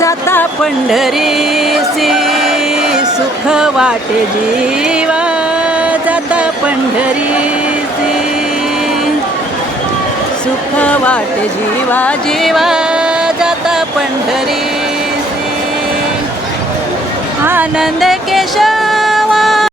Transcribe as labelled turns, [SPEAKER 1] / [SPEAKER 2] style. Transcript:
[SPEAKER 1] जाता पंढरीसी सुख वाटे जीवा. जाता पंढरीसी सुख वाटे जीवा जीवा. जाता पंढरीसी आनंद केशव.